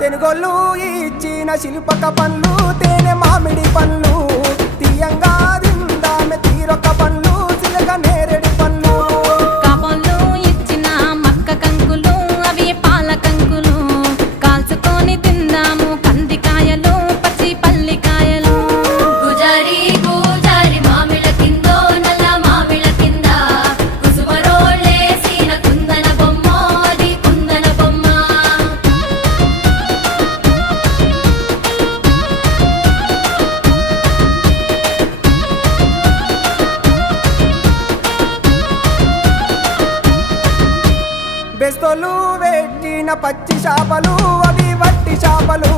తెనుగోళ్ళు ఇచ్చిన శిల్పక పండ్లు తేనె మామిడి పండ్లు తీయంగా తిందామె తీరొక్క పండ్లు చిలక నేరేడి పండ్లు కాబోళ్ళు ఇచ్చిన మక్క కంకులు అవి పాల కంకులు కాల్చుకొని తిందాము కందికాయలు పచ్చి పల్లికాయలు గుజారి గుజారి మామిళ్ళ కిందో నల్ల మామిళ్ళ కింద కుసుమరోళ్ళేసిన కుందన బొమ్మ అది కుందన బొమ్మ బెస్తోలు పెట్టిన పచ్చి చేపలు అవి వట్టి చేపలు